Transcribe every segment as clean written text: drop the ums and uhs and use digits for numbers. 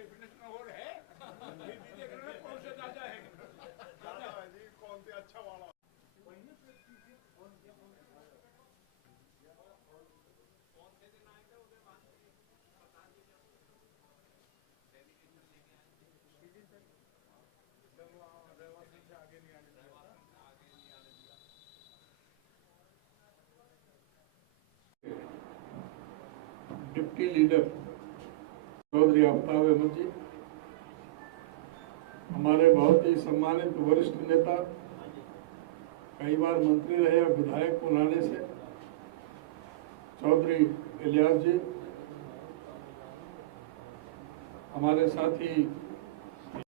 Definition और है हिंदी देखने में कौन से दादा है जी कौन से अच्छा वाला डिप्टी लीडर चौधरी आफ्ताब अहमद जी, हमारे बहुत ही सम्मानित वरिष्ठ नेता, कई बार मंत्री रहे और विधायक पुराने से चौधरी इलियास जी, हमारे साथी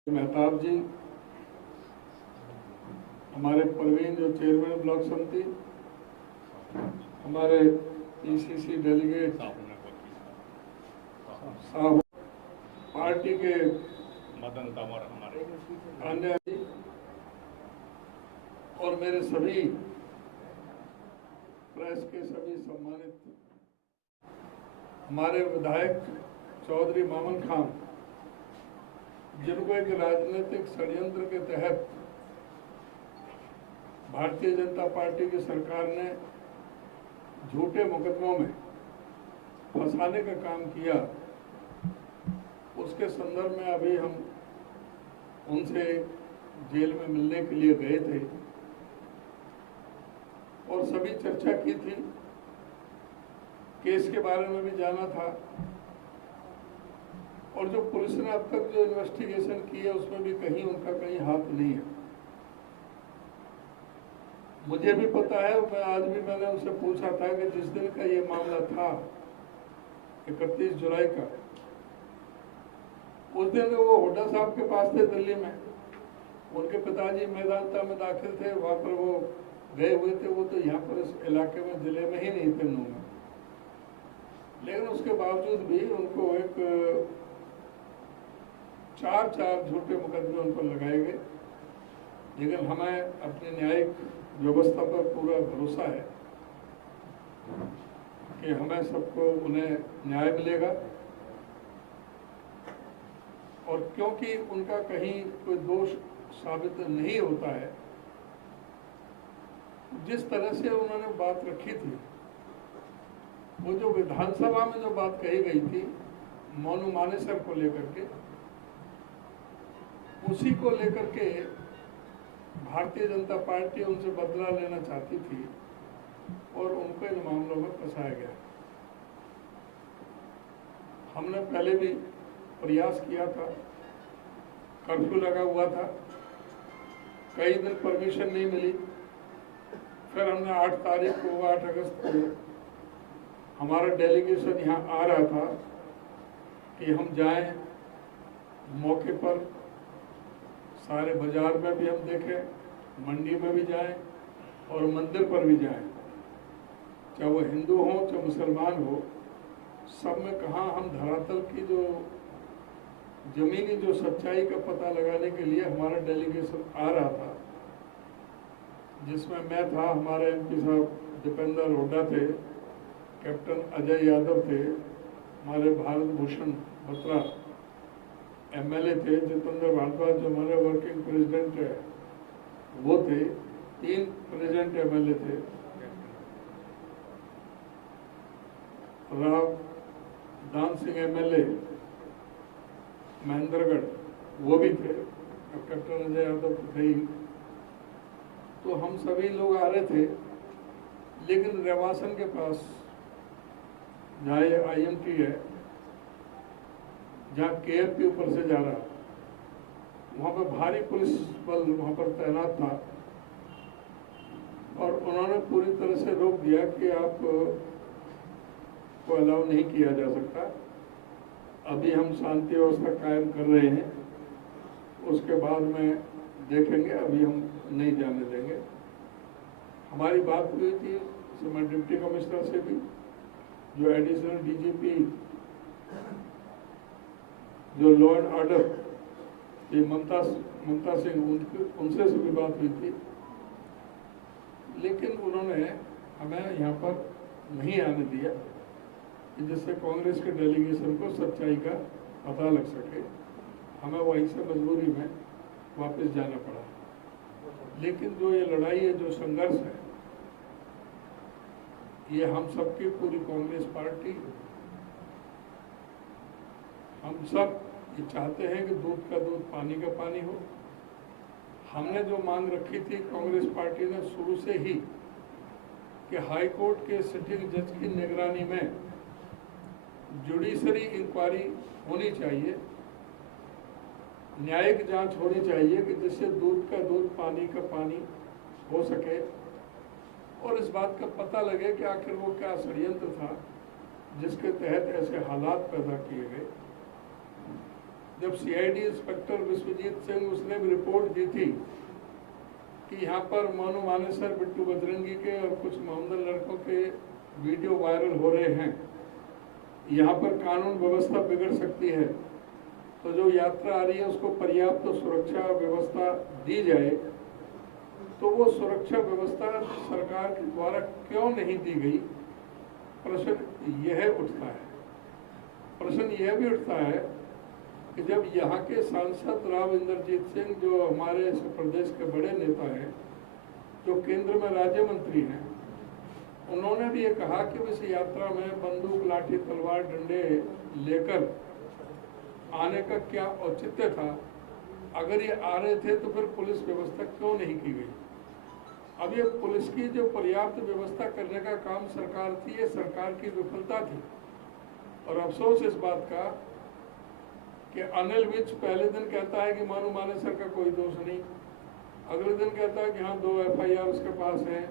मेहताब जी, हमारे परवीन जो चेयरमैन ब्लॉक समिति, हमारे पीसीसी डेलीगेट साहब, पार्टी के मदन तंवर हमारे अन्य और मेरे सभी प्रेस के सभी सम्मानित हमारे विधायक चौधरी मामन खान, जिनको एक राजनीतिक षड्यंत्र के तहत भारतीय जनता पार्टी की सरकार ने झूठे मुकदमों में फंसाने का काम किया, उसके संदर्भ में अभी हम उनसे जेल में मिलने के लिए गए थे और सभी चर्चा की थी, केस के बारे में भी जाना था और जो पुलिस ने अब तक जो इन्वेस्टिगेशन की है उसमें भी कहीं उनका कहीं हाथ नहीं है। मुझे भी पता है, मैं आज भी मैंने उनसे पूछा था कि जिस दिन का ये मामला था 31 जुलाई का, उस दिन वो हुड्डा साहब के पास थे दिल्ली में, उनके पिताजी मैदानता में दाखिल थे, वहां पर वो गए हुए थे, वो तो यहाँ पर इस इलाके में जिले में ही नहीं थे नू में, लेकिन उसके बावजूद भी उनको एक चार झूठे मुकदमे उन पर लगाए गए। लेकिन हमें अपनी न्यायिक व्यवस्था पर पूरा भरोसा है कि हमें सबको उन्हें न्याय मिलेगा और क्योंकि उनका कहीं कोई दोष साबित नहीं होता है, जिस तरह से उन्होंने बात रखी थी, वो जो विधानसभा में जो बात कही गई थी मोनू मानेसर को लेकर के, उसी को लेकर के भारतीय जनता पार्टी उनसे बदला लेना चाहती थी और उनको इन मामलों में फंसाया गया। हमने पहले भी प्रयास किया था, कर्फ्यू लगा हुआ था, कई दिन परमिशन नहीं मिली, फिर हमने 8 तारीख को 8 अगस्त को हमारा डेलीगेशन यहाँ आ रहा था कि हम जाएं मौके पर, सारे बाजार में भी हम देखें, मंडी में भी जाएं और मंदिर पर भी जाएं, चाहे वो हिंदू हो चाहे मुसलमान हो, सब में कहाँ हम धरातल की जो जमीनी जो सच्चाई का पता लगाने के लिए हमारा डेलीगेशन आ रहा था, जिसमें मैं था, हमारे एमपी साहब दीपेंद्र हुड्डा थे, कैप्टन अजय यादव थे, हमारे भारत भूषण बत्रा एमएलए थे, जितेंद्र भारद्वाज जो हमारे वर्किंग प्रेसिडेंट है वो थे, 3 प्रेसिडेंट एमएलए थे, राव दान सिंह एमएलए महेंद्रगढ़ वो भी थे, कैप्टन अजय यादव थे ही। तो हम सभी लोग आ रहे थे, लेकिन रेवासन के पास जहाँ ये IMT है, जहाँ KMP ऊपर से जा रहा, वहाँ पर भारी पुलिस बल वहाँ पर तैनात था और उन्होंने पूरी तरह से रोक दिया कि आप को अलाउ नहीं किया जा सकता। अभी हम शांति व्यवस्था कायम कर रहे हैं, उसके बाद में देखेंगे, अभी हम नहीं जाने देंगे। हमारी बात हुई थी मैं डिप्टी कमिश्नर से भी, जो एडिशनल DGP जो लॉ एंड ऑर्डर ये ममता सिंह, उनसे भी बात हुई थी, लेकिन उन्होंने हमें यहाँ पर नहीं आने दिया जिससे कांग्रेस के डेलीगेशन को सच्चाई का पता लग सके। हमें वहीं से मजबूरी में वापस जाना पड़ा। लेकिन जो ये लड़ाई है, जो संघर्ष है, ये हम सबकी पूरी कांग्रेस पार्टी, हम सब ये चाहते हैं कि दूध का दूध पानी का पानी हो। हमने जो मांग रखी थी कांग्रेस पार्टी ने शुरू से ही कि हाई कोर्ट के सिटिंग जज की निगरानी में जुडिशरी इंक्वायरी होनी चाहिए, न्यायिक जांच होनी चाहिए कि जिससे दूध का दूध पानी का पानी हो सके और इस बात का पता लगे कि आखिर वो क्या षड्यंत्र था जिसके तहत ऐसे हालात पैदा किए गए। जब सीआईडी इंस्पेक्टर विश्वजीत सिंह उसने भी रिपोर्ट दी थी कि यहाँ पर मोनू मानेसर, बिट्टू बजरंगी के और कुछ मोहम्मद लड़कों के वीडियो वायरल हो रहे हैं, यहाँ पर कानून व्यवस्था बिगड़ सकती है, तो जो यात्रा आ रही है उसको पर्याप्त सुरक्षा व्यवस्था दी जाए। तो वो सुरक्षा व्यवस्था सरकार के द्वारा क्यों नहीं दी गई, प्रश्न यह उठता है। प्रश्न यह भी उठता है कि जब यहाँ के सांसद राव इंद्रजीत सिंह, जो हमारे इस प्रदेश के बड़े नेता हैं, जो केंद्र में राज्य मंत्री हैं, उन्होंने भी ये कहा कि इस यात्रा में बंदूक, लाठी, तलवार, डंडे लेकर आने का क्या औचित्य था। अगर ये आ रहे थे तो फिर पुलिस व्यवस्था क्यों नहीं की गई। अब ये पुलिस की जो पर्याप्त व्यवस्था करने का काम सरकार थी, ये सरकार की विफलता थी। और अफसोस इस बात का कि अनिल विज पहले दिन कहता है कि मोनू मानेसर का कोई दोष नहीं, अगले दिन कहता है कि हाँ 2 FIR उसके पास है,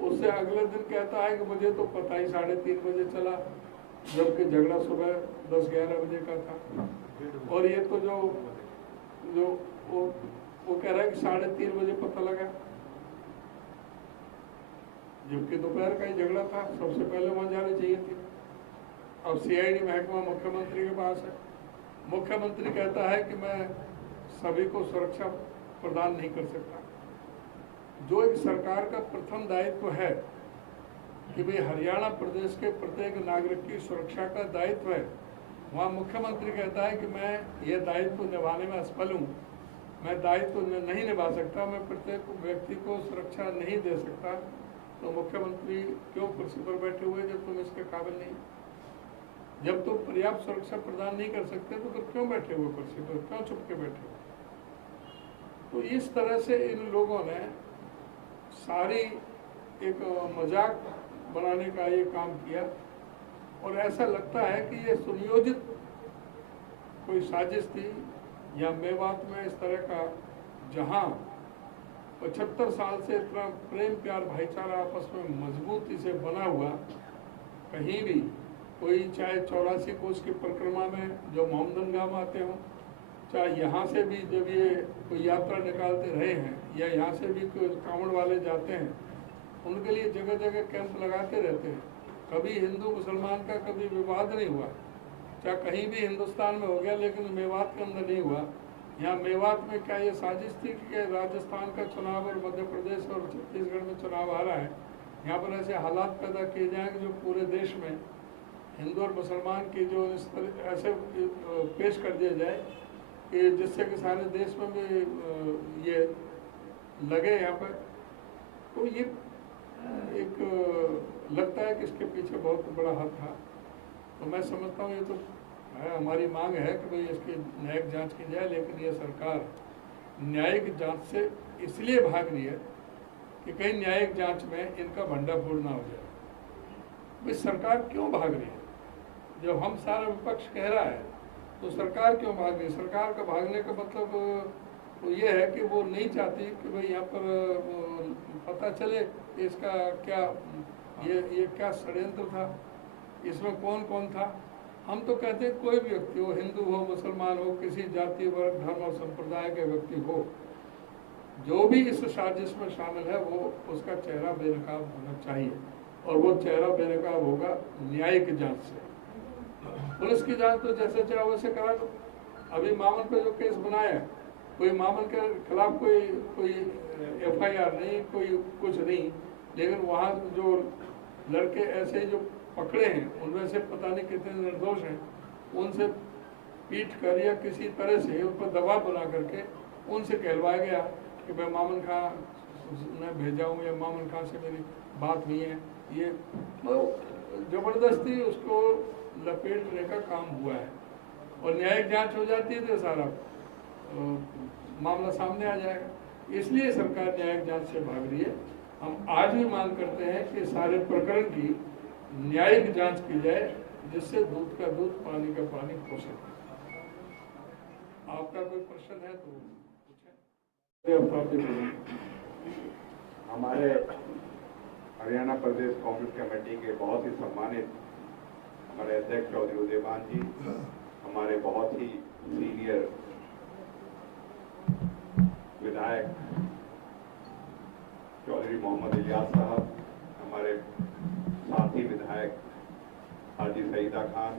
उससे अगले दिन कहता है कि मुझे तो पता ही 3:30 बजे चला, जबकि झगड़ा सुबह 10-11 बजे का था। और ये तो जो वो कह रहा है कि 3:30 बजे पता लगा, जबकि दोपहर का ही झगड़ा था, सबसे पहले वहां जानी चाहिए थी। अब सीआईडी महकमा मुख्यमंत्री के पास है, मुख्यमंत्री कहता है कि मैं सभी को सुरक्षा प्रदान नहीं कर सकता। जो एक सरकार का प्रथम दायित्व है कि भाई हरियाणा प्रदेश के प्रत्येक नागरिक की सुरक्षा का दायित्व है, वहाँ मुख्यमंत्री कहता है कि मैं ये दायित्व निभाने में असफल हूँ, मैं दायित्व नहीं निभा सकता, मैं प्रत्येक व्यक्ति को सुरक्षा नहीं दे सकता। तो मुख्यमंत्री क्यों कुर्सी पर बैठे हुए जब तुम इसके काबिल नहीं, जब तुम पर्याप्त सुरक्षा प्रदान नहीं कर सकते तो फिर क्यों बैठे हुए कुर्सी पर, क्यों चुप के बैठे हुए। तो इस तरह से इन लोगों ने सारी एक मजाक बनाने का ये काम किया और ऐसा लगता है कि ये सुनियोजित कोई साजिश थी। या मेवात में इस तरह का, जहां 75 साल से इतना प्रेम प्यार भाईचारा आपस में मजबूती से बना हुआ, कहीं भी कोई चाहे 84 कोस की परिक्रमा में जो मोहम्मदन गांव आते हों, चाहे यहाँ से भी जब ये कोई यात्रा निकालते रहे हैं, या यहाँ से भी कोई कांवड़ वाले जाते हैं, उनके लिए जगह जगह कैंप लगाते रहते हैं। कभी हिंदू मुसलमान का कभी विवाद नहीं हुआ, चाहे कहीं भी हिंदुस्तान में हो गया, लेकिन मेवात के अंदर नहीं हुआ। यहाँ मेवात में क्या ये साजिश थी कि राजस्थान का चुनाव और मध्य प्रदेश और छत्तीसगढ़ में चुनाव आ रहा है, यहाँ पर ऐसे हालात पैदा किए जाएँ कि जो पूरे देश में हिंदू और मुसलमान की जो इस तरह ऐसे पेश कर दिया जाए कि जिससे कि सारे देश में भी ये लगे यहाँ पर। तो ये एक लगता है कि इसके पीछे बहुत बड़ा हाथ था। तो मैं समझता हूँ ये तो हमारी मांग है कि भाई इसकी न्यायिक जांच की जाए, लेकिन ये सरकार न्यायिक जांच से इसलिए भाग रही है कि कहीं न्यायिक जांच में इनका भंडाफोड़ ना हो जाए। भाई सरकार क्यों भाग रही है? जब हम सारा विपक्ष कह रहा है तो सरकार क्यों भाग रही है? सरकार का भागने का मतलब तो ये है कि वो नहीं चाहती कि भाई यहाँ पर पता चले कि इसका क्या ये क्या षड्यंत्र था, इसमें कौन कौन था। हम तो कहते हैं कोई भी व्यक्ति हो, हिंदू हो, मुसलमान हो, किसी जाति, वर्ग, धर्म और संप्रदाय के व्यक्ति हो, जो भी इस साजिश में शामिल है वो उसका चेहरा बेनकाब होना चाहिए, और वो चेहरा बेनकाब होगा न्यायिक जांच से। पुलिस की जांच तो जैसे चाहे वैसे करा दो। अभी मामन पे जो केस बनाया है, कोई मामन के खिलाफ कोई FIR नहीं, कोई कुछ नहीं, लेकिन वहाँ जो लड़के ऐसे जो पकड़े हैं उनमें से पता नहीं कितने निर्दोष हैं, उनसे पीट कर या किसी तरह से उन पर दबाव बना करके उनसे कहलवाया गया कि मैं मामन खां ने भेजा हूँ या मामन खां से मेरी बात हुई है, ये जबरदस्ती उसको लपेटने का काम हुआ है। और न्यायिक जांच हो जाती है तो सारा मामला सामने आ जाएगा। इसलिए सरकार न्यायिक जांच से भाग रही है। हम आज भी मांग करते हैं कि सारे प्रकरण की न्यायिक जांच की जाए, जिससे दूध का दूध पानी का पानी हो सके। आपका कोई प्रश्न है तो पूछें। हमारे हरियाणा प्रदेश कांग्रेस कमेटी के बहुत ही सम्मानित हमारे अध्यक्ष चौधरी उदयमान जी, हमारे बहुत ही सीनियर विधायक चौधरी मोहम्मद इलियास साहब, हमारे साथी विधायक हाजी सईदा खान,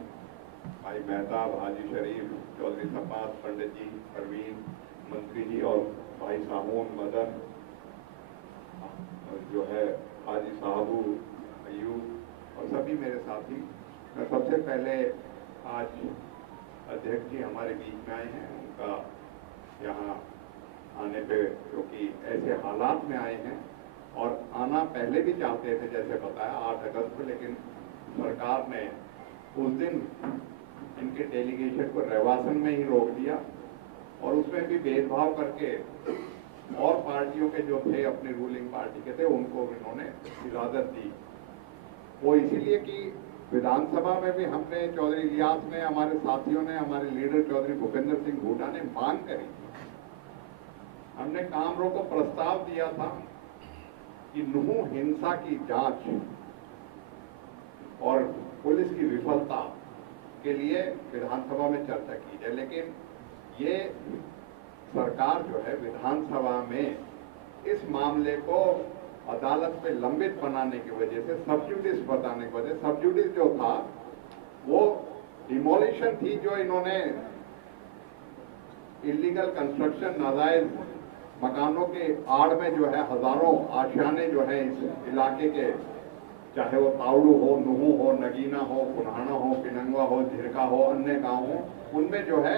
भाई मेहताब, हाजी शरीफ, चौधरी सब्बास, पंडित जी, परवीन, मंत्री जी और भाई सामून, मदन, जो है हाजी साहबू, अयूब और सभी मेरे साथी। मैं सबसे पहले आज अध्यक्ष जी हमारे बीच में आए हैं, उनका यहाँ आने पे क्योंकि ऐसे हालात में आए हैं और आना पहले भी चाहते थे, जैसे बताया 8 अगस्त को, लेकिन सरकार ने उस दिन इनके डेलीगेशन को रहवासन में ही रोक दिया और उसमें भी भेदभाव करके और पार्टियों के जो थे अपनी रूलिंग पार्टी के थे उनको इन्होंने इजाजत दी। वो इसीलिए कि विधानसभा में भी हमने चौधरी इलियास ने, हमारे साथियों ने, हमारे लीडर चौधरी भूपेंद्र सिंह हुड्डा ने मांग करी थी। हमने काम रोको प्रस्ताव दिया था कि नूह हिंसा की जांच और पुलिस की विफलता के लिए विधानसभा में चर्चा की जाए, लेकिन ये सरकार जो है विधानसभा में इस मामले को अदालत में लंबित बनाने की वजह से, सब जुडिस बताने की वजह, सब जुडिस जो था वो डिमोलिशन थी, जो इन्होंने इलीगल कंस्ट्रक्शन, नाजायज मकानों के आड़ में जो है हजारों आशियाने जो है इस इलाके के, चाहे वो तावड़ू हो, नूहू हो, नगीना हो, पुनहाना हो, पिनंगवा हो, झिरका हो, अन्य गांव हो, उनमें जो है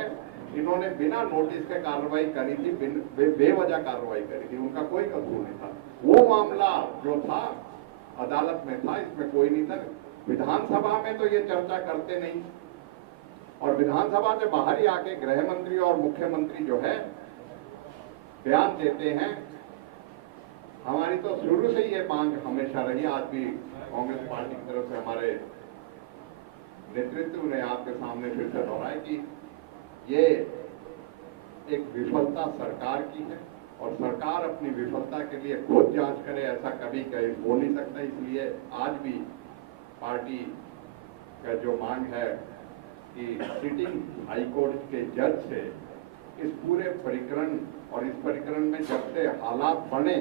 इन्होंने बिना नोटिस के कार्रवाई करी थी, बेवजह कार्रवाई करी थी, उनका कोई कसूर नहीं था। वो मामला जो था अदालत में था, इसमें कोई नहीं था। विधानसभा में तो ये चर्चा करते नहीं और विधानसभा से बाहर ही आके गृह मंत्री और मुख्यमंत्री जो है बयान देते हैं। हमारी तो शुरू से ये मांग हमेशा रही, आज भी कांग्रेस पार्टी की तरफ से हमारे नेतृत्व ने आपके सामने फिर से दोहराया कि ये एक विफलता सरकार की है और सरकार अपनी विफलता के लिए खुद जांच करे, ऐसा कभी हो नहीं सकता। इसलिए आज भी पार्टी का जो मांग है कि सिटिंग हाईकोर्ट के जज से इस पूरे प्रकरण और इस प्रकरण में जब से हालात बने,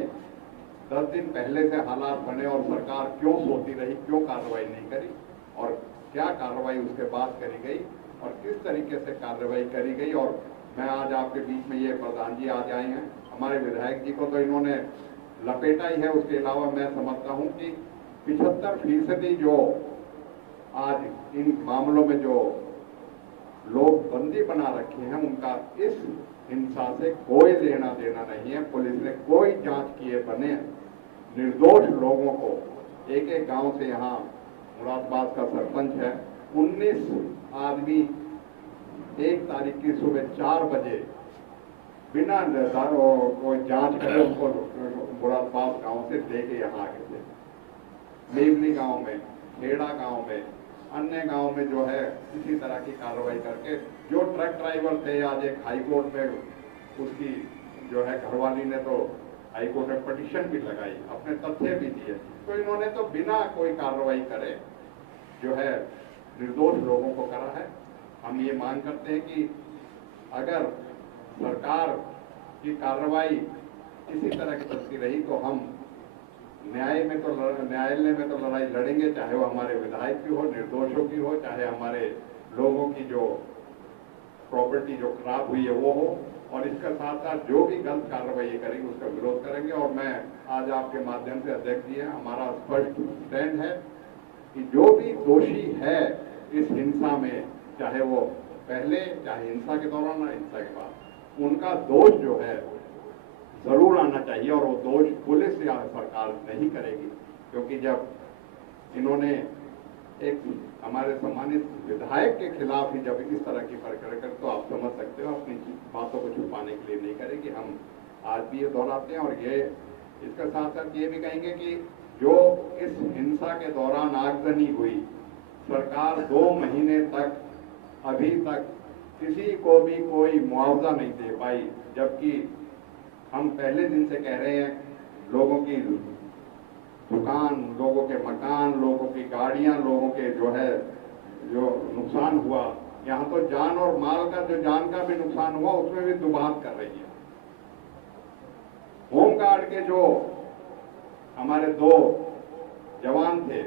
10 दिन पहले से हालात बने और सरकार क्यों सोती रही, क्यों कार्रवाई नहीं करी और क्या कार्रवाई उसके बाद करी गई और किस तरीके से कार्रवाई करी गई। और मैं आज आपके बीच में ये प्रधान जी आज आए हैं, हमारे विधायक जी को तो इन्होंने लपेटा ही है। उसके अलावा मैं समझता हूं कि 75% जो आज इन मामलों में जो लोग बंदी बना रखे हैं, उनका इस हिंसा से कोई लेना देना नहीं है। पुलिस ने कोई जांच किए बने निर्दोष लोगों को, एक एक गांव से, यहाँ मुरादाबाद का सरपंच है, 19 आदमी 1 तारीख की सुबह 4 बजे बिना कोई जांच करे उनको मुरादाबाद गांव से लेके यहाँ आ गए थे। मेवली गांव में, खेड़ा गांव में, अन्य गांव में जो है इसी तरह की कार्रवाई करके, जो ट्रक ड्राइवर थे, आज एक हाईकोर्ट में उसकी जो है घरवाली ने तो हाईकोर्ट में पिटीशन भी लगाई, अपने तथ्य भी दिए। तो इन्होंने तो बिना कोई कार्रवाई करे जो है निर्दोष लोगों को करा है। हम ये मांग करते हैं कि अगर सरकार की कार्रवाई इसी तरह की चलती रही तो हम न्यायालय में तो लड़ाई लड़ेंगे, चाहे वो हमारे विधायक की हो, निर्दोषों की हो, चाहे हमारे लोगों की जो प्रॉपर्टी जो खराब हुई है वो हो, और इसके साथ साथ जो भी गलत कार्रवाई करेंगे उसका विरोध करेंगे। और मैं आज आपके माध्यम से अध्यक्ष जी हैं, हमारा स्पष्ट स्टैंड है कि जो भी दोषी है इस हिंसा में, चाहे वो पहले चाहे हिंसा के दौरान या हिंसा के बाद, उनका दोष जो है जरूर आना चाहिए और वो दोष पुलिस या सरकार नहीं करेगी। क्योंकि जब इन्होंने एक हमारे सम्मानित विधायक के खिलाफ ही जब इस तरह की प्रकरण कर, तो आप समझ सकते हो अपनी बातों को छुपाने के लिए नहीं करेगी। हम आज भी ये दोहराते हैं और ये इसके साथ साथ ये भी कहेंगे कि जो इस हिंसा के दौरान आगजनी हुई, सरकार 2 महीने तक अभी तक किसी को भी कोई मुआवजा नहीं दे पाई, जबकि हम पहले दिन से कह रहे हैं लोगों की दुकान, लोगों के मकान, लोगों की गाड़ियां, लोगों के जो नुकसान हुआ, यहाँ तो जान और माल का, जो जान का भी नुकसान हुआ उसमें भी दुबात कर रही है। होमगार्ड के जो हमारे 2 जवान थे,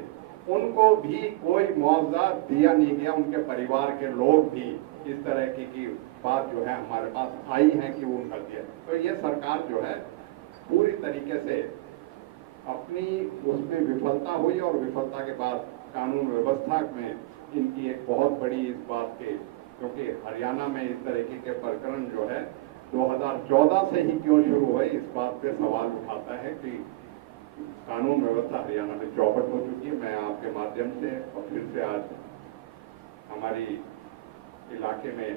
उनको भी कोई मुआवजा दिया नहीं गया। उनके परिवार के लोग भी इस तरह की बात जो है हमारे पास आई है कि वो उनका दिया। तो ये सरकार जो है पूरी तरीके से अपनी उसमें विफलता हुई और विफलता के बाद कानून व्यवस्था में इनकी एक बहुत बड़ी इस बात के, क्योंकि हरियाणा में इस तरीके के प्रकरण जो है 2014 से ही क्यों शुरू हुए, इस बात पे सवाल उठाता है कि कानून व्यवस्था हरियाणा में चौपट हो चुकी है। मैं आपके माध्यम से और फिर से आज हमारी इलाके में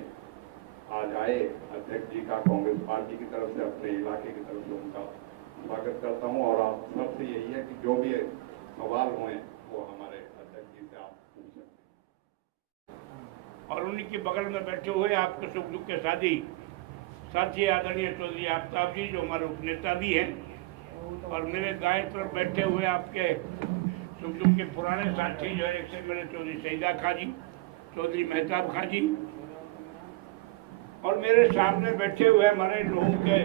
आज आए अध्यक्ष जी का कांग्रेस पार्टी की तरफ से, अपने इलाके की तरफ से उनका स्वागत करता हूं। और आप सबसे यही है कि जो भी सवाल हुए वो हमारे अध्यक्ष जी से आप पूछ सकते हैं। और उन्हीं के बगल में बैठे हुए आपके सुख दुख के साथी आदरणीय चौधरी आफ्ताब जी, जो हमारे उपनेता भी हैं, और मेरे दाएं तरफ बैठे हुए आपके सुख दुख के पुराने साथी जो है, एक से मेरे चौधरी शहीदा खां जी, चौधरी मेहताब खां जी, और मेरे सामने बैठे हुए हमारे लोगों के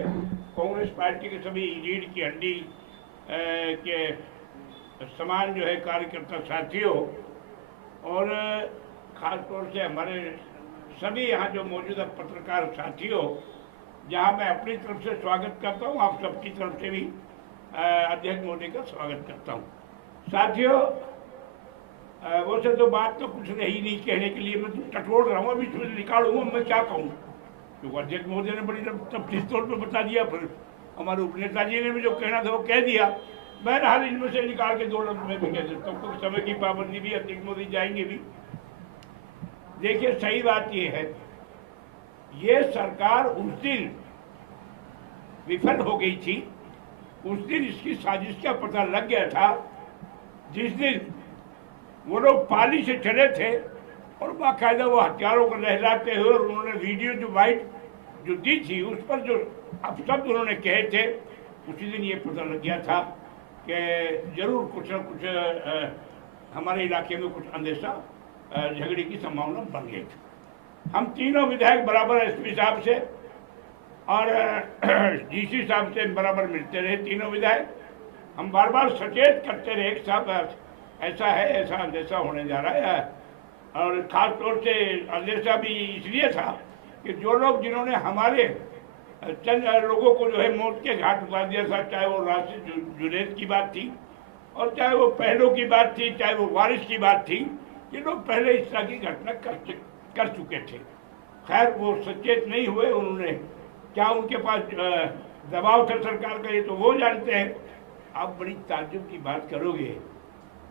कांग्रेस पार्टी के सभी रीढ़ की हड्डी के समान जो है कार्यकर्ता साथियों, और खास तौर से हमारे सभी यहाँ जो मौजूदा पत्रकार साथियों, जहाँ मैं अपनी तरफ से स्वागत करता हूँ, आप सबकी तरफ से भी अध्यक्ष मोदी का स्वागत करता हूँ। साथियों, वैसे तो बात तो कुछ रही नहीं कहने के लिए, मैं तो टटोल रहा हूँ, अभी निकालूंगा मैं क्या कहूँ, क्योंकि अध्यक्ष महोदय ने बड़ी तफसील तौर पर बता दिया, फिर हमारे उपनेता जी ने भी जो कहना था वो कह दिया। बहरहाल इनमें से निकाल के 2 लफ्ज में भी कह सकता हूँ, क्योंकि समय की पाबंदी भी, अध्यक्ष मोदी जाएंगे भी। देखिए, सही बात ये है, ये सरकार उस दिन विफल हो गई थी, उस दिन इसकी साजिश का पता लग गया था जिस दिन वो लोग पाली से चले थे और बाकायदा वो हथियारों को लहराते हुए, और उन्होंने वीडियो जो वाइट जो दी थी उस पर जो अपशब्द उन्होंने कहे थे, उसी दिन ये पता लग गया था कि जरूर कुछ न कुछ हमारे इलाके में कुछ अंदेशा झगड़े की संभावना बन गई थी। हम तीनों विधायक बराबर एसपी साहब से और डीसी साहब से बराबर मिलते रहे, तीनों विधायक। हम बार बार सचेत करते रहे कि साहब ऐसा है, ऐसा अंदेशा होने जा रहा है, और खास तौर से अंदेशा भी इसलिए था कि जो लोग जिन्होंने हमारे चंद लोगों को जो है मौत के घाट उतार दिया था, चाहे वो राशिद जुनैद की बात थी और चाहे वो पहलों की बात थी, चाहे वो वारिस की बात थी, ये लोग पहले इस तरह की घटना कर चुके थे। खैर वो सचेत नहीं हुए, उन्होंने क्या उनके पास दबाव था सरकार का, ये तो वो जानते हैं। आप बड़ी ताज्जुब की बात करोगे,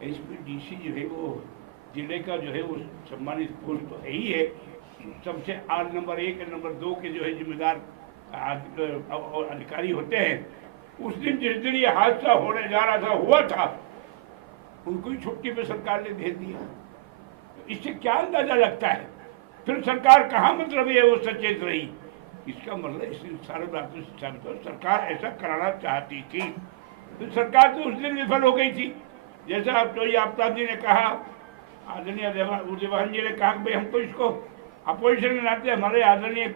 एसपी डीसी जो है वो जिले का जो है वो सम्मानित पोस्ट तो है ही है, सबसे नंबर 1 नंबर 2 के जो है जिम्मेदार अधिकारी होते हैं। उस दिन जिस दिन ये हादसा होने जा रहा था, हुआ था, उनको ही छुट्टी पे सरकार ने भेज दिया। तो इससे क्या अंदाजा लगता है फिर सरकार कहाँ मतलब है वो सचेत रही? इसका मतलब इस सारे बातों से साबित हो सरकार ऐसा कराना चाहती थी, तो सरकार तो उस दिन विफल हो गई थी। जैसा आप तो आफ्ताब जी ने कहा, आदरणीय उदयवान जी ने कहा कि भाई हमको इसको अपोजिशन के नाते हमारे आदरणीय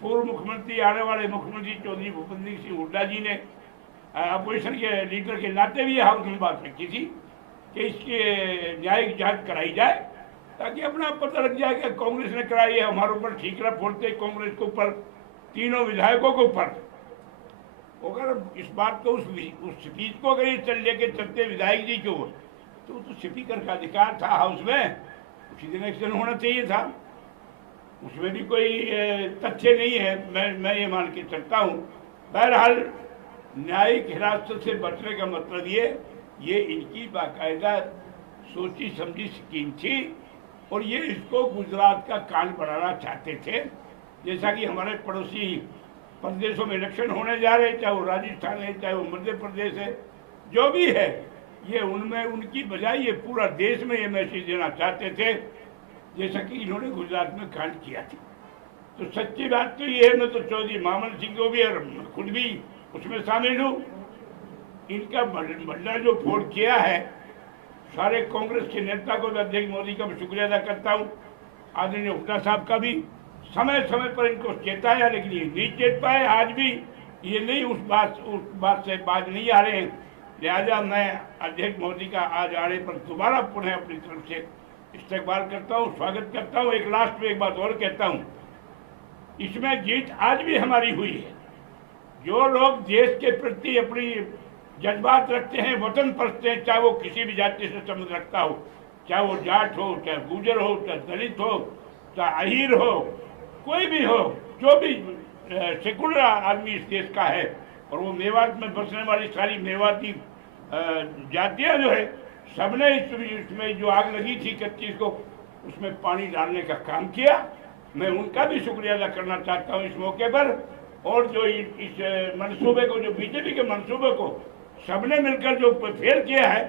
पूर्व मुख्यमंत्री, आने वाले मुख्यमंत्री चौधरी भूपेंद्र सिंह हुड्डा जी ने अपोजिशन के लीडर के नाते भी हाउस में बात रखी थी कि इसकी न्यायिक जांच कराई जाए, ताकि अपना पता लग जाए कि कांग्रेस ने कराई है, हमारे ऊपर ठीकरा फोड़ते कांग्रेस के ऊपर, तीनों विधायकों के ऊपर। अगर इस बात को उस चीज को अगर ये चल लेके चलते विधायक जी को, तो स्पीकर का अधिकार था हाउस में, उसी दिन एक्शन होना चाहिए था। उसमें भी कोई तथ्य नहीं है, मैं ये मान के चलता हूँ। बहरहाल न्यायिक हिरासत से बचने का मतलब ये इनकी बाकायदा सोची समझी स्कीम थी और ये इसको गुजरात का कांड बनाना चाहते थे। जैसा कि हमारे पड़ोसी प्रदेशों में इलेक्शन होने जा रहे, चाहे वो राजस्थान है, चाहे वो मध्य प्रदेश है, जो भी है, ये उनमें उनकी बजाय ये पूरा देश में ये मैसेज देना चाहते थे जैसा कि इन्होंने गुजरात में कांड किया था। तो सच्ची बात तो ये है, मैं तो चौधरी मामन सिंह को भी और खुद भी उसमें शामिल हूँ। इनका बल्ला जो फोड़ किया है, सारे कांग्रेस के नेता को, अध्यक्ष मोदी का भी शुक्रिया अदा करता हूँ, आदरणीय हुड्डा साहब का भी, समय समय पर इनको चेताया, लेकिन ये नहीं चेत पाए। आज भी ये नहीं उस बात से बाज नहीं आ रहे हैं। लिहाजा मैं अध्यक्ष मोदी का आज आने पर दोबारा पुनः अपनी तरफ से इस्तकबाल करता हूँ, स्वागत करता हूँ। एक लास्ट में एक बात और कहता हूँ, इसमें जीत आज भी हमारी हुई है। जो लोग देश के प्रति अपनी जज्बात रखते हैं, वतन परखते हैं, चाहे वो किसी भी जाति से संबंध रखता हो, चाहे वो जाट हो, चाहे गुजर हो, चाहे दलित हो, चाहे अहीर हो, कोई भी हो, जो भी सेकुलर आदमी इस देश का है, और वो मेवात में बसने वाली सारी मेवाती जातियाँ जो है, सबने इसमें जो आग लगी थी 31 को, उसमें पानी डालने का काम किया। मैं उनका भी शुक्रिया अदा करना चाहता हूँ इस मौके पर। और जो इस मंसूबे को, जो बीजेपी के मंसूबे को सबने मिलकर जो फेल किया है,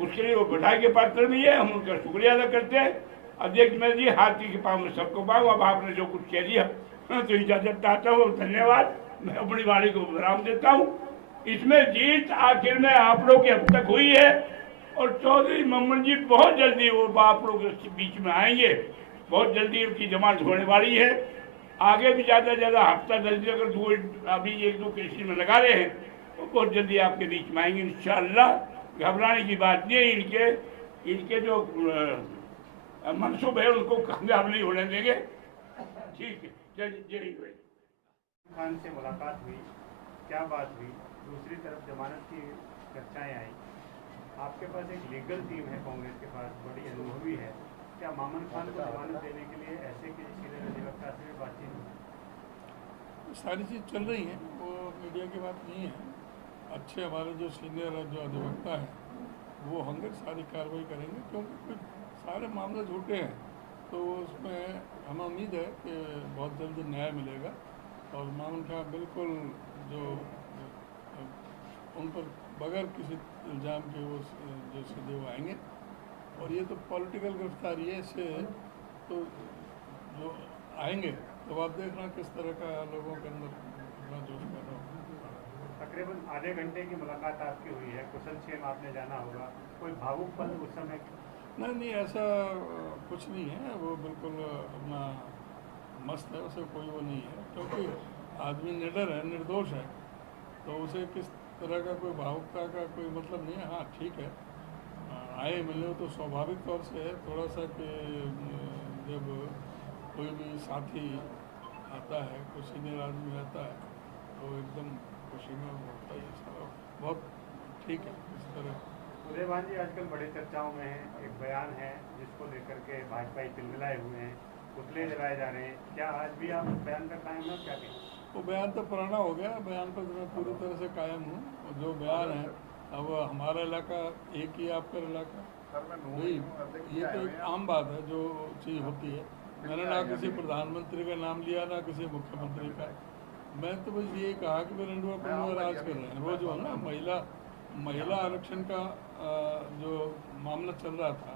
उसके लिए वो बधाई के पात्र भी है, हम उनका शुक्रिया अदा करते हैं। अध्यक्ष मैं जी, हाथी के पाँव में सबको पाऊँ। अब आपने जो कुछ कह दिया तो इजाजत चाहता हूँ, धन्यवाद। मैं अपनी वाणी को विराम देता हूँ। इसमें जीत आखिर में आप लोग की अब तक हुई है, और चौधरी मम्मन जी बहुत जल्दी वो आप लोग के बीच में आएंगे, बहुत जल्दी उनकी जमानत होने वाली है। आगे भी ज़्यादा से ज़्यादा हफ्ता 10 दिन, अगर दो अभी 1-2 केसेस में लगा रहे हैं, तो बहुत जल्दी आपके बीच में आएंगे इंशाअल्लाह। घबराने की बात नहीं है। इनके जो मनसूबे है उनको कामयाब नहीं होने देंगे। ठीक है, जय हिंद। खान से मुलाकात हुई, क्या बात हुई? दूसरी तरफ जमानत की चर्चाएं आई। आपके पास एक लीगल टीम है, कांग्रेस के पास बड़ी अनुभवी है। क्या मामन खान को जमानत देने के लिए ऐसे किसी सीनियर अधिवक्ता से भी बातचीत हुई? सारी चीज़ चल रही है, वो मीडिया की बात नहीं है। अच्छे हमारे जो सीनियर जो अधिवक्ता हैं वो होंगे, सारी कार्रवाई करेंगे, क्योंकि सारे मामले झूठे हैं। तो उसमें हमें उम्मीद है कि बहुत जल्दी न्याय मिलेगा और मामन खान बिल्कुल जो उन पर बगैर किसी इल्ज़ाम के वो जो सीधे वो आएंगे। और ये तो पॉलिटिकल गिरफ्तारी है, इससे तो जो आएंगे तो आप देखना किस तरह का लोगों के अंदर कितना जोश पैदा होगा। तकरीबन आधे घंटे की मुलाकात आपकी हुई है, कुशलक्षेम आपने जाना होगा, कोई भावुक पल उस समय? नहीं, ऐसा कुछ नहीं है। वो बिल्कुल अपना मस्त है, उसे कोई वो नहीं है, क्योंकि आदमी निडर है, निर्दोष है, तो उसे किस तरह का कोई भावुकता का कोई मतलब नहीं है। हाँ ठीक है, आए मिले तो स्वाभाविक तौर से थोड़ा सा कि जब कोई भी साथी आता है, कोई सीनियर आदमी आता है, तो एकदम खुशी में होता है। बहुत ठीक है इस तरह। उदयभान जी आजकल बड़े चर्चाओं में हैं, एक बयान है जिसको लेकर के भाजपाई तिलमिलाए हुए हैं, पुतले जलाए जा रहे हैं। क्या आज भी आप बयान पर कायम हैं? क्या कहें? वो बयान तो पुराना हो गया, बयान पर मैं पूरी तरह से कायम हूँ। जो बयान है, अब हमारा इलाका एक ही आपका इलाका नहीं, ये तो एक आम बात है जो चीज़ होती है। मैंने ना किसी प्रधानमंत्री का नाम लिया, ना किसी मुख्यमंत्री का। मैं तो बस ये कहा कि वे रंडुआ पंडुआ राज कर रहे हैं। वो जो है ना महिला आरक्षण का जो मामला चल रहा था,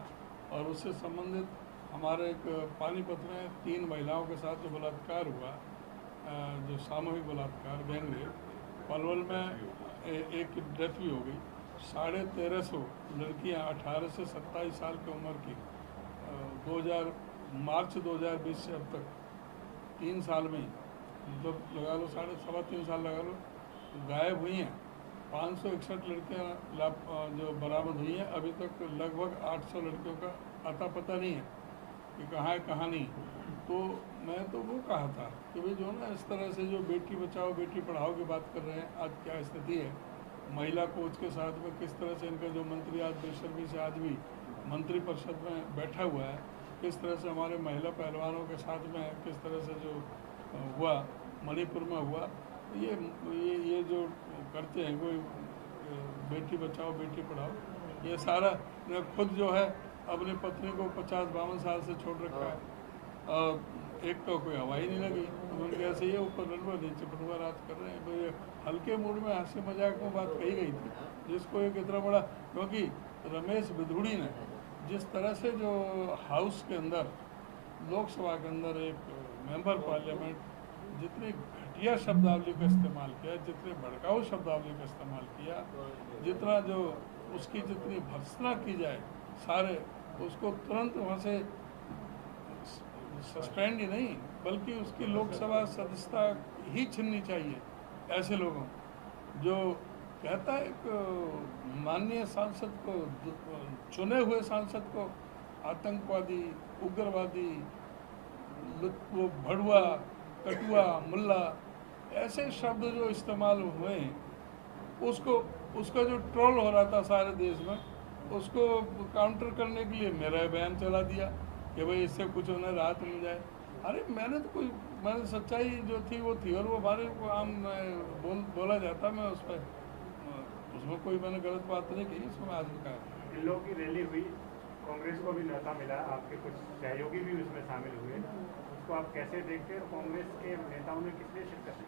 और उससे संबंधित हमारे एक पानीपत में 3 महिलाओं के साथ जो बलात्कार हुआ, जो सामूहिक बलात्कार गैंग रेप, पलवल में एक डेथ भी हो गई। 1350 लड़कियां 18 से 27 साल की उम्र की मार्च 2020 से अब तक 3 साल में, मतलब लगा लो 3.5 साल लगा लो, गायब हुई हैं। 561 लड़कियां जो बरामद हुई हैं। अभी तक लगभग 800 लड़कियों का अता पता नहीं है कि कहाँ है कहाँ नहीं। तो मैं तो वो कहा था कि भाई जो ना इस तरह से जो बेटी बचाओ बेटी पढ़ाओ की बात कर रहे हैं, आज क्या स्थिति है। महिला कोच के साथ में किस तरह से इनका जो मंत्री आज बेशर्मी से आज भी मंत्रिपरिषद में बैठा हुआ है, किस तरह से हमारे महिला पहलवानों के साथ में किस तरह से जो हुआ मणिपुर में हुआ, ये जो करते हैं कोई बेटी बचाओ बेटी पढ़ाओ, ये सारा खुद जो है अपनी पत्नी को 50-52 साल से छोड़ रखा है। एक तो कोई हवाई नहीं लगी, उनके ऐसे ये ऊपर रनवा नीचे पटुआ राज कर रहे हैं। तो ये हल्के मूड में हंसी मजाक में बात कही गई थी, जिसको एक इतना बड़ा, क्योंकि रमेश बिधूड़ी ने जिस तरह से जो हाउस के अंदर लोकसभा के अंदर एक मेंबर पार्लियामेंट जितनी घटिया शब्दावली का इस्तेमाल किया, जितने भड़काऊ शब्दावली का इस्तेमाल किया, जितना जो उसकी जितनी भर्त्सना की जाए सारे, उसको तुरंत वहाँ से सस्पेंड ही नहीं बल्कि उसकी लोकसभा सदस्यता ही छीननी चाहिए। ऐसे लोगों जो कहता है एक माननीय सांसद को, चुने हुए सांसद को आतंकवादी, उग्रवादी, वो भड़ुआ, कटुआ, मुल्ला, ऐसे शब्द जो इस्तेमाल हुए उसका जो ट्रोल हो रहा था सारे देश में, उसको काउंटर करने के लिए मेरा बयान चला दिया कि भाई इससे कुछ उन्हें राहत मिल जाए। अरे मैंने सच्चाई जो थी वो थी, और वो हमारे को आम बोला जाता, मैं उसमें कोई मैंने गलत बात नहीं की। इसमें आज का इन लोगों की रैली हुई, कांग्रेस को भी न्योता मिला, आपके कुछ सहयोगी भी उसमें शामिल हुए, उसको आप कैसे देखते हैं? कांग्रेस के नेताओं ने किस लिए शिरकत की?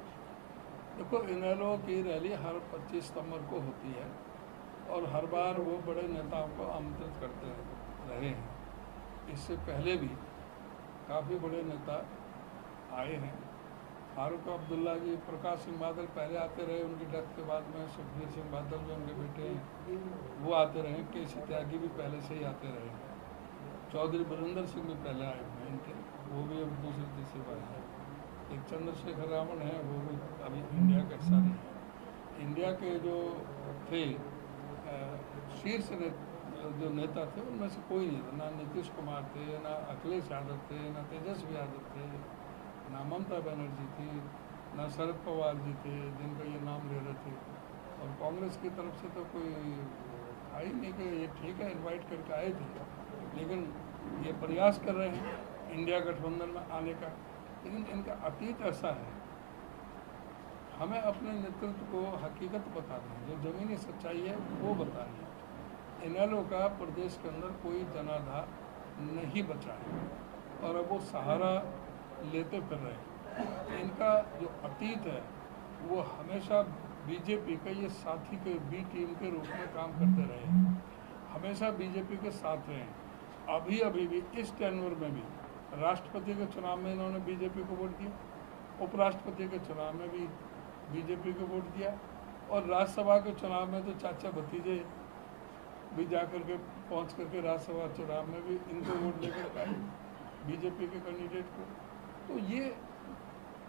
देखो, इनेलो की रैली हर 25 सितंबर को होती है और हर बार वो बड़े नेताओं को आमंत्रित करते रहे हैं। इससे पहले भी काफ़ी बड़े नेता आए हैं। फारूक अब्दुल्ला जी, प्रकाश सिंह बादल पहले आते रहे, उनकी डेथ के बाद में सुखबीर सिंह बादल जो उनके बेटे हैं वो आते रहे, केसी त्यागी भी पहले से ही आते रहे, चौधरी बरिंदर सिंह भी पहले आए हुए हैं इनके, वो भी अब दूसरी तीसरी बार है। एक चंद्रशेखर रावण है, वो भी अभी इंडिया का हिस्सा नहीं है। इंडिया के जो थे शीर्ष जो नेता थे उनमें से कोई नहीं था, ना नीतीश कुमार थे, ना अखिलेश यादव थे, ना तेजस्वी यादव थे, ना ममता बनर्जी थी, ना शरद पवार जी थे जिनका ये नाम ले रहे थे। और कांग्रेस की तरफ से तो कोई आई नहीं कि ये ठीक है इनवाइट करके आए थे, लेकिन ये प्रयास कर रहे हैं इंडिया गठबंधन में आने का। लेकिन इनका अतीत ऐसा है, हमें अपने नेतृत्व को हकीकत बतानी है, जो ज़मीनी सच्चाई है वो बतानी है। इनेलो का प्रदेश के अंदर कोई जनाधार नहीं बचा है और अब वो सहारा लेते फिर रहे हैं। इनका जो अतीत है वो हमेशा बीजेपी के ये साथी के बी टीम के रूप में काम करते रहे हैं, हमेशा बीजेपी के साथ रहे हैं। अभी भी इस टेन्योर में भी राष्ट्रपति के चुनाव में इन्होंने बीजेपी को वोट दिया, उपराष्ट्रपति के चुनाव में भी बीजेपी को वोट दिया, और राज्यसभा के चुनाव में तो चाचा भतीजे भी जा करके पहुँच करके राज्यसभा चुनाव में भी इनको वोट देकर आए बीजेपी के कैंडिडेट को। तो ये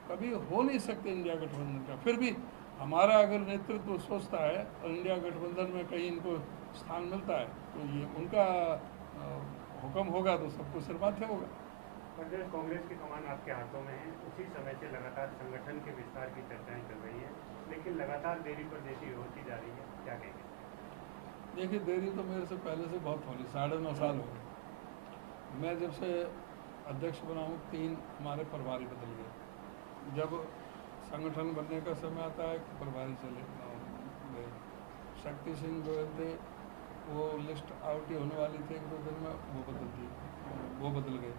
कभी हो नहीं सकते इंडिया गठबंधन का। फिर भी हमारा अगर नेतृत्व सोचता है और इंडिया गठबंधन में कहीं इनको स्थान मिलता है तो ये उनका हुक्म होगा तो सबको सिर माथे होगा। प्रदेश कांग्रेस की कमान आपके हाथों में है, उसी समय से लगातार संगठन के विस्तार की चर्चाएं चल रही हैं, लेकिन लगातार देरी पर देरी होती जा रही है, क्या कहेंगे? देखिए, देरी तो मेरे से पहले से बहुत होगी, 9.5 साल हो गए। मैं जब से अध्यक्ष बना हूँ 3 हमारे प्रभारी बदल गए। जब संगठन बनने का समय आता है प्रभारी चले गए। शक्ति सिंह गोयल थे, वो लिस्ट आउट ही होने वाली थी 1-2 दिन में, वो बदल गए।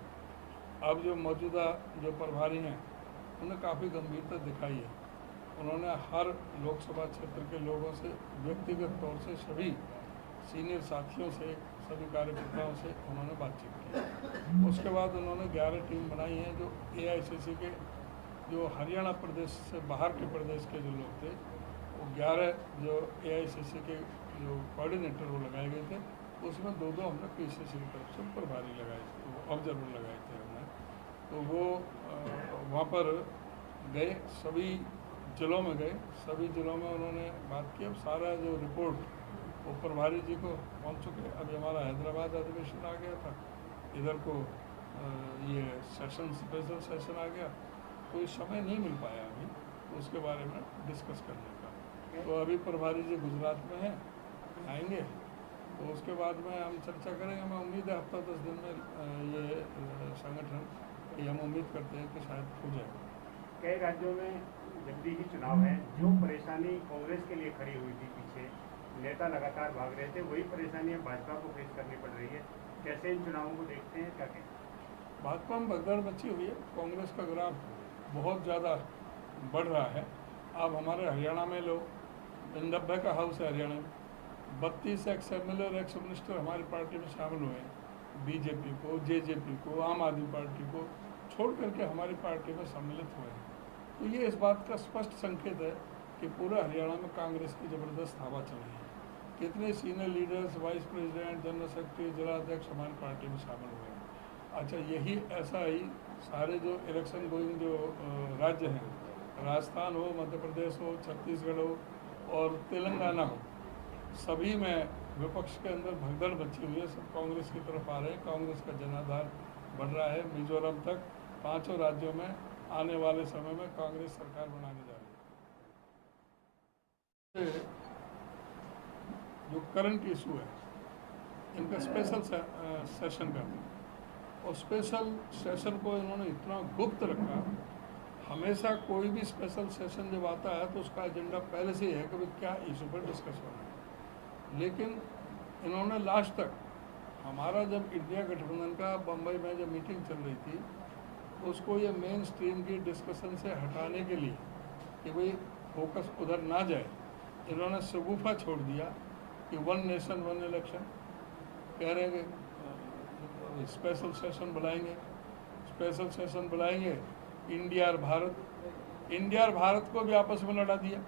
अब जो मौजूदा जो प्रभारी हैं उन्हें काफ़ी गंभीरता दिखाई है। उन्होंने हर लोकसभा क्षेत्र के लोगों से व्यक्तिगत तौर से, सभी सीनियर साथियों से, सभी कार्यकर्ताओं से उन्होंने बातचीत की। उसके बाद उन्होंने 11 टीम बनाई हैं जो AICC के, जो हरियाणा प्रदेश से बाहर के प्रदेश के जो लोग थे, वो 11 जो AICC के जो कोऑर्डिनेटर वो लगाए गए थे, उसमें 2-2 हमने PCC की तरफ से प्रभारी लगाए थे, वो ऑब्जर्वर लगाए थे हमने। तो वो वहाँ पर गए, सभी जिलों में गए, सभी जिलों में उन्होंने बात की। अब सारा जो रिपोर्ट वो प्रभारी जी को पहुँच चुके। अभी हमारा हैदराबाद अधिवेशन आ गया था, इधर को ये सेशन, स्पेशल सेशन आ गया, कोई समय नहीं मिल पाया अभी उसके बारे में डिस्कस करने का। तो अभी प्रभारी जी गुजरात में हैं, आएंगे तो उसके बाद में हम चर्चा करेंगे। मैं उम्मीद है हफ्ता 10 दिन में ये संगठन, ये हम उम्मीद करते हैं कि शायद हो जाए। कई राज्यों में जल्दी ही चुनाव है, जो परेशानी कांग्रेस के लिए खड़ी हुई थी पीछे, नेता लगातार भाग रहे थे, वही परेशानियां भाजपा को फेस करनी पड़ रही है। कैसे इन चुनावों को देखते हैं, क्या कहें? भाजपा में भगदड़ मची हुई है, कांग्रेस का ग्राफ बहुत ज़्यादा बढ़ रहा है। अब हमारे हरियाणा में लोग 90 का हाउस है हरियाणा में, 32 एक्स एमएलए और एक्स मिनिस्टर हमारी पार्टी में शामिल हुए हैं। बीजेपी को, जेजेपी को, आम आदमी पार्टी को छोड़ करके हमारी पार्टी में सम्मिलित हुए हैं। तो ये इस बात का स्पष्ट संकेत है कि पूरा हरियाणा में कांग्रेस की ज़बरदस्त हवा चल रही है। कितने senior leaders, vice president, general secretary, जिला अध्यक्ष हमारी पार्टी में शामिल हुए हैं। अच्छा, यही ऐसा ही सारे जो इलेक्शन गोइंग जो राज्य हैं, राजस्थान हो, मध्य प्रदेश हो, छत्तीसगढ़ हो और तेलंगाना हो, सभी में विपक्ष के अंदर भगदड़ मची हुई है। सब कांग्रेस की तरफ आ रहे हैं, कांग्रेस का जनाधार बढ़ रहा है। मिजोरम तक 5 राज्यों में आने वाले समय में कांग्रेस सरकार बनाने जा रही है। जो करंट इशू है, इनका स्पेशल सेशन करते हैं, और स्पेशल सेशन को इन्होंने इतना गुप्त रखा। हमेशा कोई भी स्पेशल सेशन जब आता है तो उसका एजेंडा पहले से ही है कि क्या इशू पर डिस्कस होना है। लेकिन इन्होंने लास्ट तक, हमारा जब इंडिया गठबंधन का बम्बई में जब मीटिंग चल रही थी, उसको ये मेन स्ट्रीम की डिस्कशन से हटाने के लिए कि भाई फोकस उधर ना जाए, इन्होंने शगुफा छोड़ दिया कि 1 नेशन 1 इलेक्शन। कह रहे हैं कि स्पेशल सेशन बुलाएंगे, स्पेशल सेशन बुलाएंगे। इंडिया और भारत को भी आपस में लड़ा दिया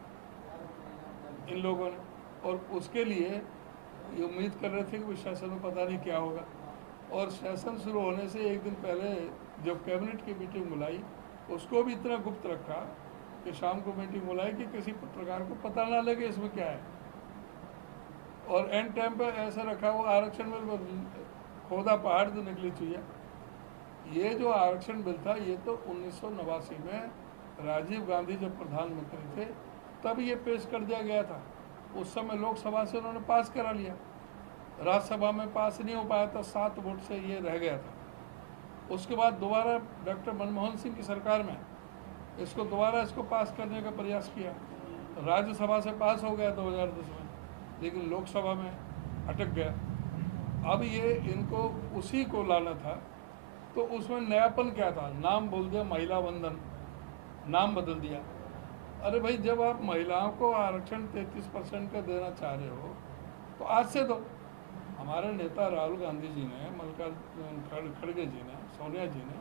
इन लोगों ने, और उसके लिए ये उम्मीद कर रहे थे कि सेशन में पता नहीं क्या होगा। और सेशन शुरू होने से एक दिन पहले जब कैबिनेट की मीटिंग बुलाई, उसको भी इतना गुप्त रखा कि शाम को मीटिंग बुलाई कि किसी पत्रकार को पता ना लगे इसमें क्या है। और एंड टाइम पर ऐसा रखा वो आरक्षण में खोदा पहाड़ तो निकली चुहिया। ये जो आरक्षण बिल था, ये तो 1989 में राजीव गांधी जब प्रधानमंत्री थे तब ये पेश कर दिया गया था। उस समय लोकसभा से उन्होंने पास करा लिया, राज्यसभा में पास नहीं हो पाया था, 7 वोट से ये रह गया था। उसके बाद दोबारा डॉक्टर मनमोहन सिंह की सरकार में इसको पास करने का प्रयास किया। राज्यसभा से पास हो गया 2010 में, लेकिन लोकसभा में अटक गया। अब ये इनको उसी को लाना था, तो उसमें नयापन क्या था? नाम बोल दिया महिला वंदन, नाम बदल दिया। अरे भाई, जब आप महिलाओं को आरक्षण 33% का देना चाह रहे हो तो आज से दो। हमारे नेता राहुल गांधी जी ने, मल्लिकार्जुन खड़गे जी ने, सोनिया जी ने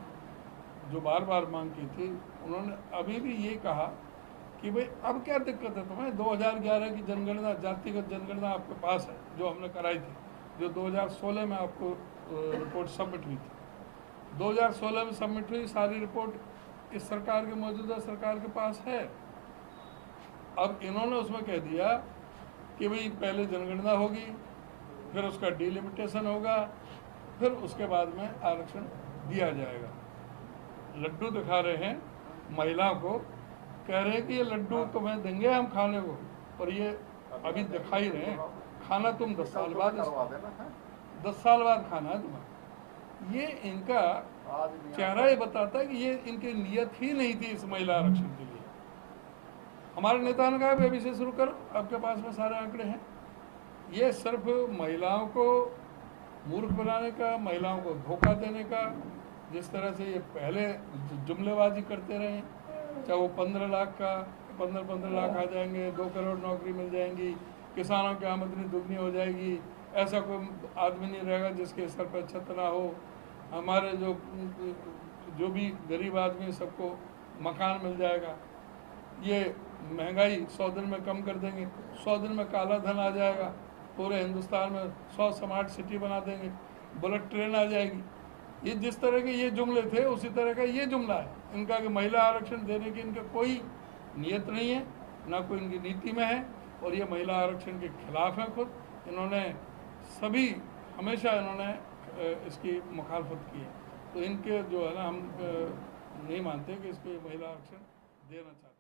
जो बार बार मांग की थी, उन्होंने अभी भी ये कहा कि भाई अब क्या दिक्कत है तुम्हें? 2011 की जनगणना, जातिगत जनगणना आपके पास है जो हमने कराई थी, जो 2016 में आपको रिपोर्ट सबमिट हुई थी। 2016 में सबमिट हुई सारी रिपोर्ट इस सरकार के, मौजूदा सरकार के पास है। अब इन्होंने उसमें कह दिया कि भाई पहले जनगणना होगी, फिर उसका डिलिमिटेशन होगा, फिर उसके बाद में आरक्षण दिया जाएगा। लड्डू दिखा रहे हैं महिलाओं को, कह रहे हैं कि ये लड्डू तुम्हें देंगे हम खाने को, और ये अभी दिखा ही रहे हैं। खाना तुम 10 साल बाद, 10 साल बाद खाना है तुम्हें। ये इनका चेहरा ये बताता है कि ये इनकी नीयत ही नहीं थी इस महिला आरक्षण के लिए। हमारे नेता ने कहा अभी से शुरू करो, आपके पास में सारे आंकड़े हैं। ये सिर्फ महिलाओं को मूर्ख बनाने का, महिलाओं को धोखा देने का, जिस तरह से ये पहले जुमलेबाजी करते रहे, चाहे वो 15 लाख का 15 लाख आ जाएंगे, 2 करोड़ नौकरी मिल जाएंगी, किसानों की आमदनी दुगनी हो जाएगी, ऐसा कोई आदमी नहीं रहेगा जिसके सर पर छत ना हो, हमारे जो भी गरीब आदमी सबको मकान मिल जाएगा, ये महंगाई 100 दिन में कम कर देंगे, 100 दिन में काला धन आ जाएगा, पूरे हिंदुस्तान में 100 स्मार्ट सिटी बना देंगे, बुलेट ट्रेन आ जाएगी। ये जिस तरह के ये जुमले थे, उसी तरह का ये जुमला है इनका कि महिला आरक्षण देने की इनका कोई नियत नहीं है, ना कोई इनकी नीति में है, और ये महिला आरक्षण के खिलाफ है। खुद इन्होंने सभी हमेशा इन्होंने इसकी मुखालफत की है। तो इनके जो है ना, हम नहीं मानते कि इसको महिला आरक्षण देना चाहते।